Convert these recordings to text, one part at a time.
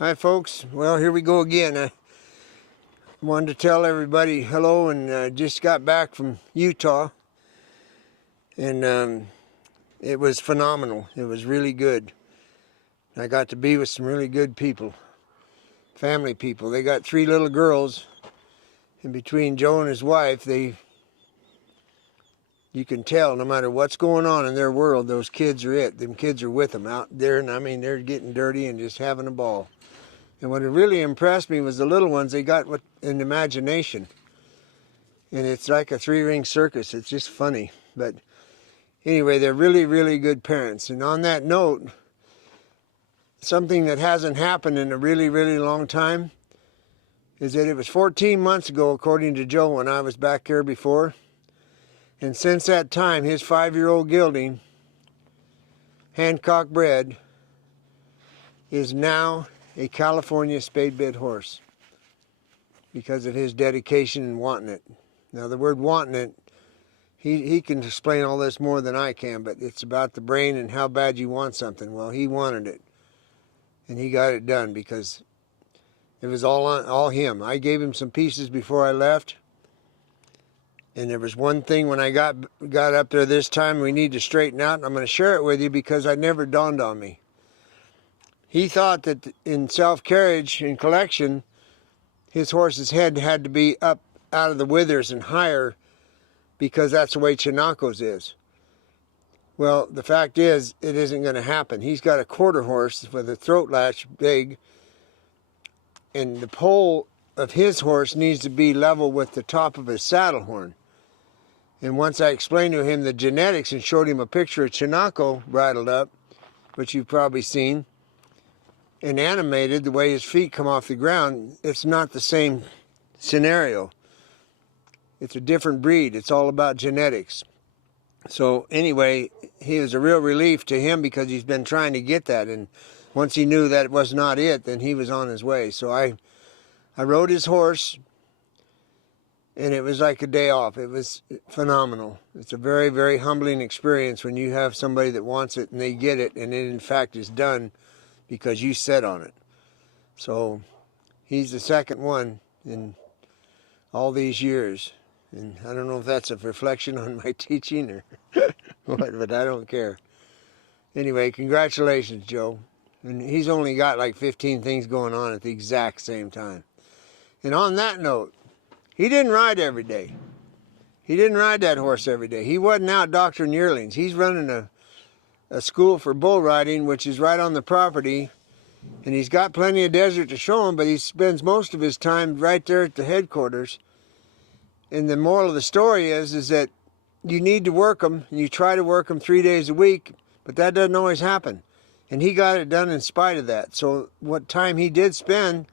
Hi folks, well here we go again. I wanted to tell everybody hello and just got back from Utah and it was phenomenal. It was really good. I got to be with some really good people, family people. They got 3 little girls, and between Joe and his wife, you can tell no matter what's going on in their world, those kids are it. Them kids are with them out there, and I mean they're getting dirty and just having a ball. And what really impressed me was the little ones. They got an imagination. And it's like a 3-ring circus. It's just funny. But anyway, they're really, really good parents. And on that note, something that hasn't happened in a really, really long time is that it was 14 months ago, according to Joe, when I was back here before. And since that time, his 5-year-old gelding, Hancock bred, is now a California spade-bit horse because of his dedication and wanting it. Now the word wanting it, he can explain all this more than I can, but it's about the brain and how bad you want something. Well, he wanted it, and he got it done because it was all him. I gave him some pieces before I left, and there was one thing when I got up there this time we need to straighten out, and I'm going to share it with you because it never dawned on me. He thought that in self-carriage and collection, his horse's head had to be up out of the withers and higher because that's the way Chinaco's is. Well, the fact is, it isn't going to happen. He's got a quarter horse with a throat latch big, and the pole of his horse needs to be level with the top of his saddle horn. And once I explained to him the genetics and showed him a picture of Chinaco bridled up, which you've probably seen, and animated, the way his feet come off the ground, it's not the same scenario. It's a different breed. It's all about genetics. So anyway, he was a real relief to him because he's been trying to get that, and once he knew that it was not it, then he was on his way. So I rode his horse, and it was like a day off. It was phenomenal. It's a very, very humbling experience when you have somebody that wants it and they get it, and it in fact is done because you set on it. So he's the second one in all these years. And I don't know if that's a reflection on my teaching or what, but I don't care. Anyway, congratulations, Joe. And he's only got like 15 things going on at the exact same time. And on that note, he didn't ride every day. He didn't ride that horse every day. He wasn't out doctoring yearlings. He's running a school for bull riding, which is right on the property, and he's got plenty of desert to show him, but he spends most of his time right there at the headquarters. And the moral of the story is that you need to work them, and you try to work them 3 days a week, but that doesn't always happen. And he got it done in spite of that. So what time he did spend,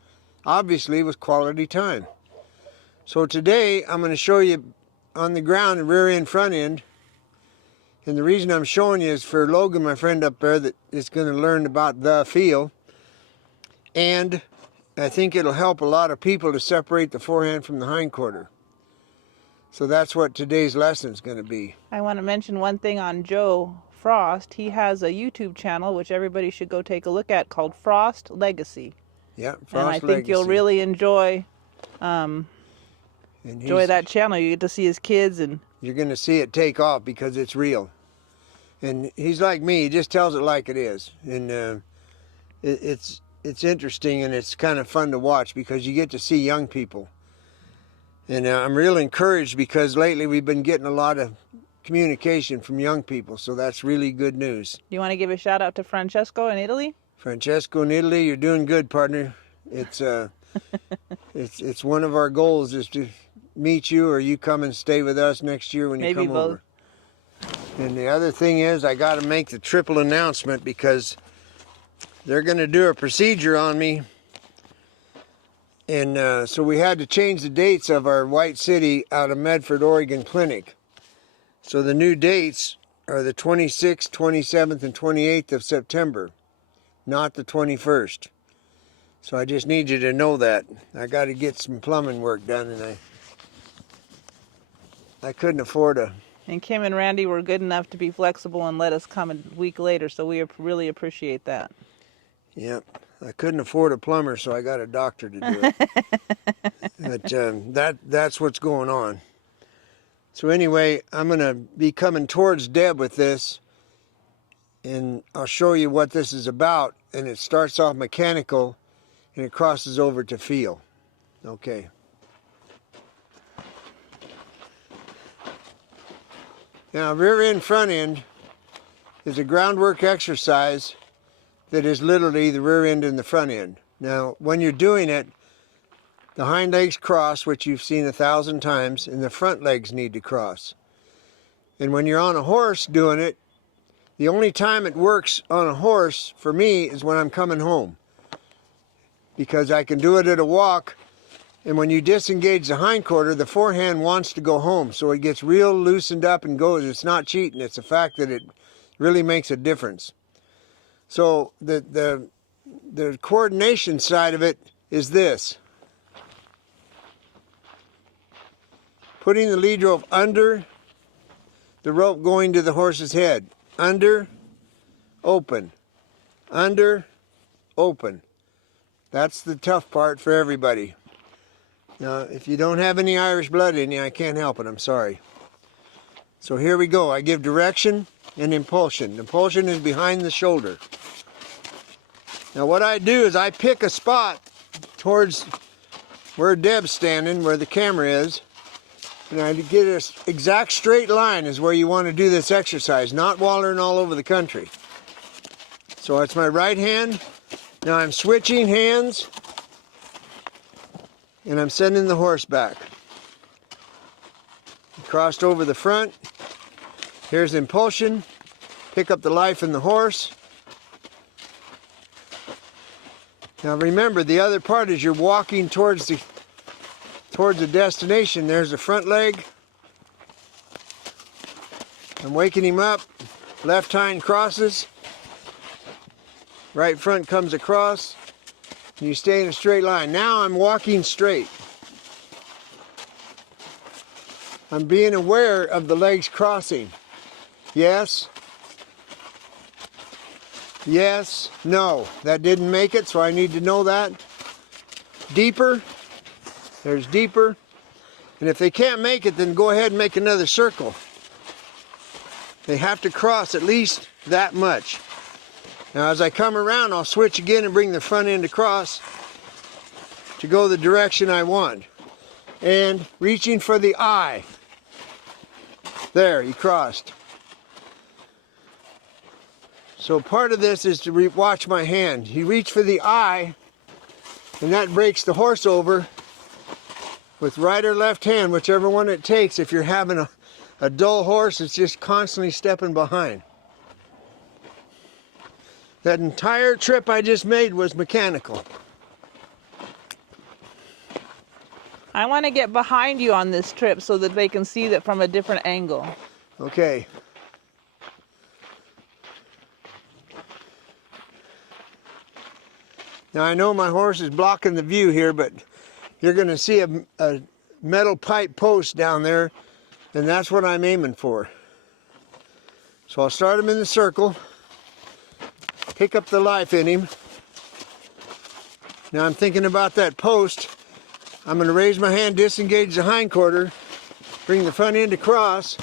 obviously, was quality time. So today, I'm going to show you on the ground, rear end, front end. And the reason I'm showing you is for Logan, my friend up there, that is going to learn about the feel. And I think it'll help a lot of people to separate the forehand from the hindquarter. So that's what today's lesson is going to be. I want to mention one thing on Joe Frost. He has a YouTube channel, which everybody should go take a look at, called Frost Legacy. Yeah, Frost and I Legacy. think you'll really enjoy that channel. You get to see his kids, and you're going to see it take off because it's real. And he's like me, he just tells it like it is. And it's interesting, and it's kind of fun to watch because you get to see young people. And I'm real encouraged because lately we've been getting a lot of communication from young people, so that's really good news. Do you want to give a shout out to Francesco in Italy? Francesco in Italy, you're doing good, partner. It's it's one of our goals is to meet you, or you come and stay with us next year when you Maybe come both. over. And the other thing is, I got to make the triple announcement because they're going to do a procedure on me. And so we had to change the dates of our White City out of Medford, Oregon clinic. So the new dates are the 26th, 27th, and 28th of September, not the 21st. So I just need you to know that. I got to get some plumbing work done, and I couldn't afford a... And Kim and Randy were good enough to be flexible and let us come a week later, so we really appreciate that. Yep. I couldn't afford a plumber, so I got a doctor to do it. But that's what's going on. So anyway, I'm going to be coming towards Deb with this, and I'll show you what this is about. And it starts off mechanical, and it crosses over to feel. Okay. Now, rear end, front end is a groundwork exercise that is literally the rear end and the front end. Now, when you're doing it, the hind legs cross, which you've seen 1,000 times, and the front legs need to cross. And when you're on a horse doing it, the only time it works on a horse, for me, is when I'm coming home. Because I can do it at a walk, and when you disengage the hindquarter, the forehand wants to go home. So it gets real loosened up and goes. It's not cheating, it's the fact that it really makes a difference. So the coordination side of it is this. Putting the lead rope under the rope going to the horse's head. Under, open. Under, open. That's the tough part for everybody. Now, if you don't have any Irish blood in you, I can't help it, I'm sorry. So here we go. I give direction and impulsion. Impulsion is behind the shoulder. Now what I do is I pick a spot towards where Deb's standing, where the camera is, and I get an exact straight line is where you want to do this exercise, not wallering all over the country. So it's my right hand. Now I'm switching hands, and I'm sending the horse back. Crossed over the front. Here's impulsion. Pick up the life in the horse. Now remember, the other part is you're walking towards the destination. There's the front leg. I'm waking him up. Left hind crosses. Right front comes across. And you stay in a straight line. Now I'm walking straight. I'm being aware of the legs crossing. Yes. Yes. No. That didn't make it, so I need to know that. Deeper. There's deeper. And if they can't make it, then go ahead and make another circle. They have to cross at least that much. Now as I come around, I'll switch again and bring the front end across to go the direction I want. And reaching for the eye. There, he crossed. So part of this is to watch my hand. You reach for the eye, and that breaks the horse over with right or left hand, whichever one it takes. If you're having a dull horse, it's just constantly stepping behind. That entire trip I just made was mechanical. I want to get behind you on this trip so that they can see that from a different angle. Okay. Now I know my horse is blocking the view here, but you're going to see a metal pipe post down there, and that's what I'm aiming for. So I'll start him in the circle, pick up the life in him. Now I'm thinking about that post. I'm going to raise my hand, disengage the hindquarter, bring the front end across,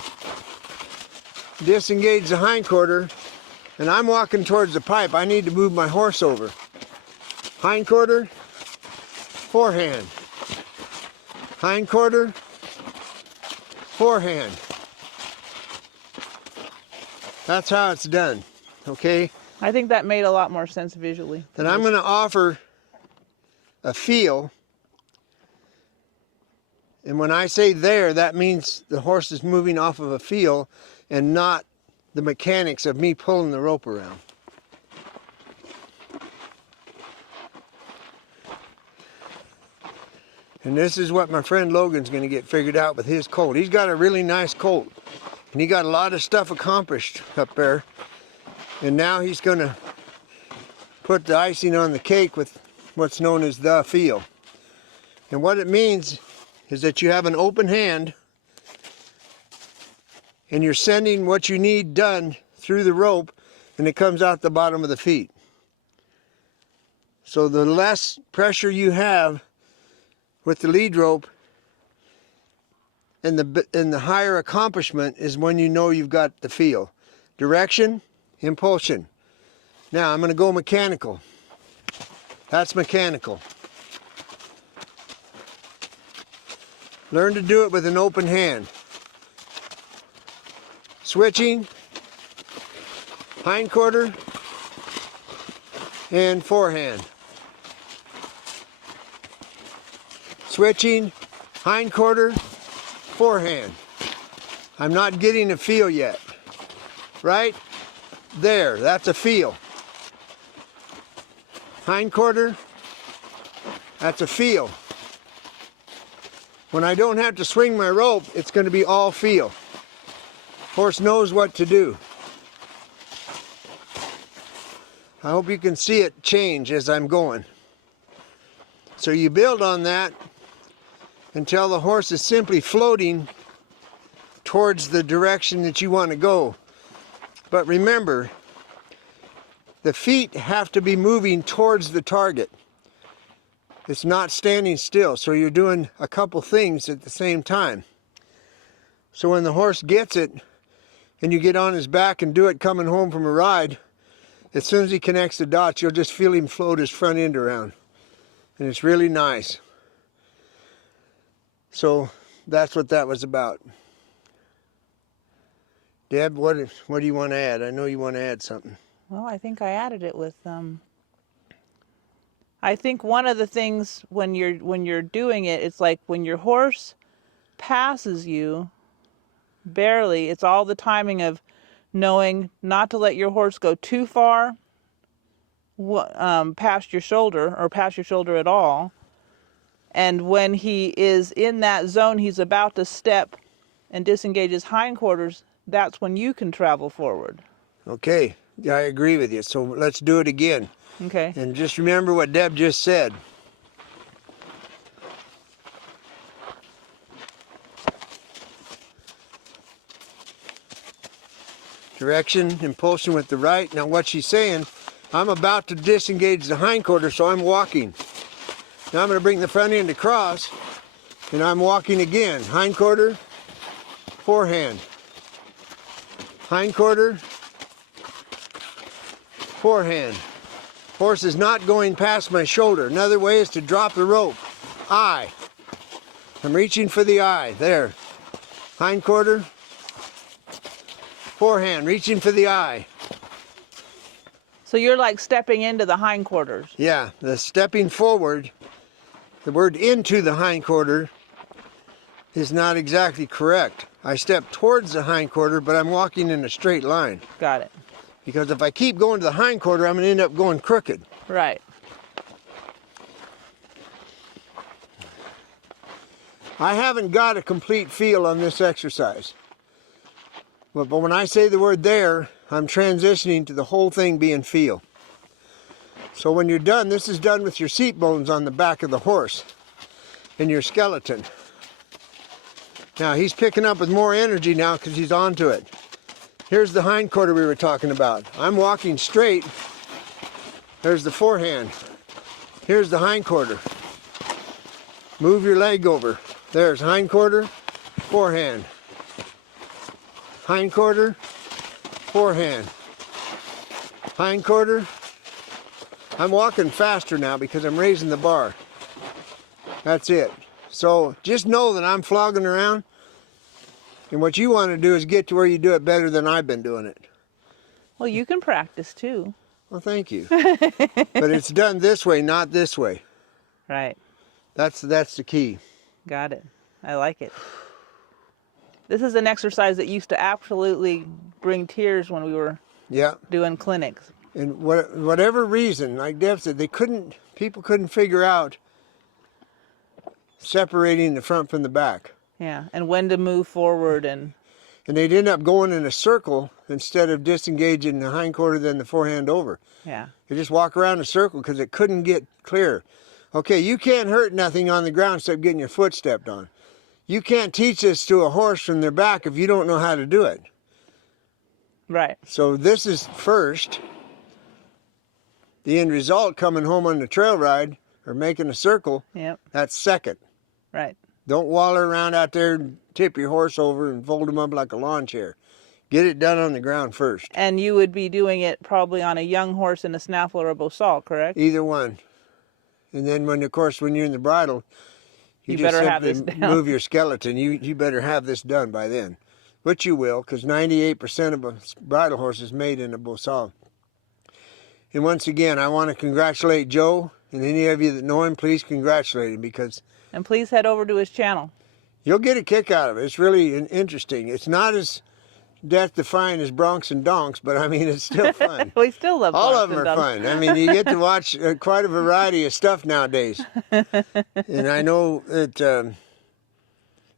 disengage the hindquarter, and I'm walking towards the pipe. I need to move my horse over. Hindquarter, forehand. Hindquarter, forehand. That's how it's done, okay? I think that made a lot more sense visually. Then I'm going to offer a feel. And when I say there, that means the horse is moving off of a feel and not the mechanics of me pulling the rope around. And this is what my friend Logan's going to get figured out with his colt. He's got a really nice colt. And he got a lot of stuff accomplished up there. And now he's going to put the icing on the cake with what's known as the feel. And what it means is that you have an open hand and you're sending what you need done through the rope, and it comes out the bottom of the feet. So the less pressure you have with the lead rope and the higher accomplishment is when you know you've got the feel. Direction, impulsion. Now I'm going to go mechanical. That's mechanical. Learn to do it with an open hand. Switching, hindquarter, and forehand. Switching, hindquarter, forehand. I'm not getting a feel yet. Right there, that's a feel. Hindquarter, that's a feel. When I don't have to swing my rope, it's going to be all feel. Horse knows what to do. I hope you can see it change as I'm going. So you build on that until the horse is simply floating towards the direction that you want to go. But remember, the feet have to be moving towards the target. It's not standing still, so you're doing a couple things at the same time. So when the horse gets it, and you get on his back and do it coming home from a ride, as soon as he connects the dots, you'll just feel him float his front end around. And it's really nice. So that's what that was about. Deb, what do you want to add? I know you want to add something. Well, I think I added it with I think one of the things when you're doing it, it's like when your horse passes you barely, it's all the timing of knowing not to let your horse go too far past your shoulder or past your shoulder at all. And when he is in that zone, he's about to step and disengage his hindquarters, that's when you can travel forward. Okay, I agree with you. So let's do it again. Okay. And just remember what Deb just said. Direction, impulsion with the right. Now what she's saying, I'm about to disengage the hindquarter, so I'm walking. Now I'm going to bring the front end across, and I'm walking again. Hindquarter, forehand. Hindquarter, forehand. Horse is not going past my shoulder. Another way is to drop the rope. Eye. I'm reaching for the eye. There. Hindquarter, forehand, reaching for the eye. So you're like stepping into the hindquarters. Yeah, the stepping forward, the word into the hindquarter is not exactly correct. I step towards the hindquarter, but I'm walking in a straight line. Got it. Because if I keep going to the hindquarter, I'm going to end up going crooked. Right. I haven't got a complete feel on this exercise. But when I say the word there, I'm transitioning to the whole thing being feel. So when you're done, this is done with your seat bones on the back of the horse and your skeleton. Now he's picking up with more energy now because he's onto it. Here's the hindquarter we were talking about. I'm walking straight. There's the forehand. Here's the hindquarter. Move your leg over. There's hindquarter, forehand. Hindquarter, forehand. Hindquarter. I'm walking faster now because I'm raising the bar. That's it. So just know that I'm flogging around. And what you want to do is get to where you do it better than I've been doing it. Well, you can practice too. Well, thank you. But it's done this way, not this way. Right. That's the key. Got it. I like it. This is an exercise that used to absolutely bring tears when we were doing clinics. And whatever reason, like Deb said, people couldn't figure out separating the front from the back. Yeah, and when to move forward and they'd end up going in a circle instead of disengaging the hindquarter then the forehand over. Yeah. They just walk around a circle because it couldn't get clear. Okay, you can't hurt nothing on the ground except getting your foot stepped on. You can't teach this to a horse from their back if you don't know how to do it. Right. So this is first. The end result, coming home on the trail ride or making a circle, Yep. that's second. Right. Don't waller around out there and tip your horse over and fold him up like a lawn chair. Get it done on the ground first. And you would be doing it probably on a young horse in a snaffle or a bosal, correct? Either one. And then when you're in the bridle, you just better have simply this down. move your skeleton. You better have this done by then. Which you will, because 98% of a bridle horse is made in a bosal. And once again, I want to congratulate Joe, and any of you that know him, please congratulate him, because And please head over to his channel. you'll get a kick out of it. It's really interesting. It's not as death-defying as Bronx and Donks, but I mean, it's still fun. We still love All Bronx of them and are Dunks. fun. I mean, you get to watch quite a variety of stuff nowadays. And I know that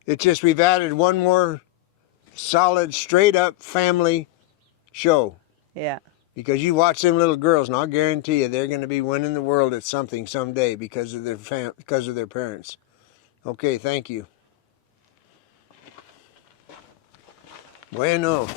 it's just we've added one more solid, straight-up family show. Yeah. Because you watch them little girls, and I'll guarantee you they're going to be winning the world at something someday because of their parents. Okay, thank you. Bueno.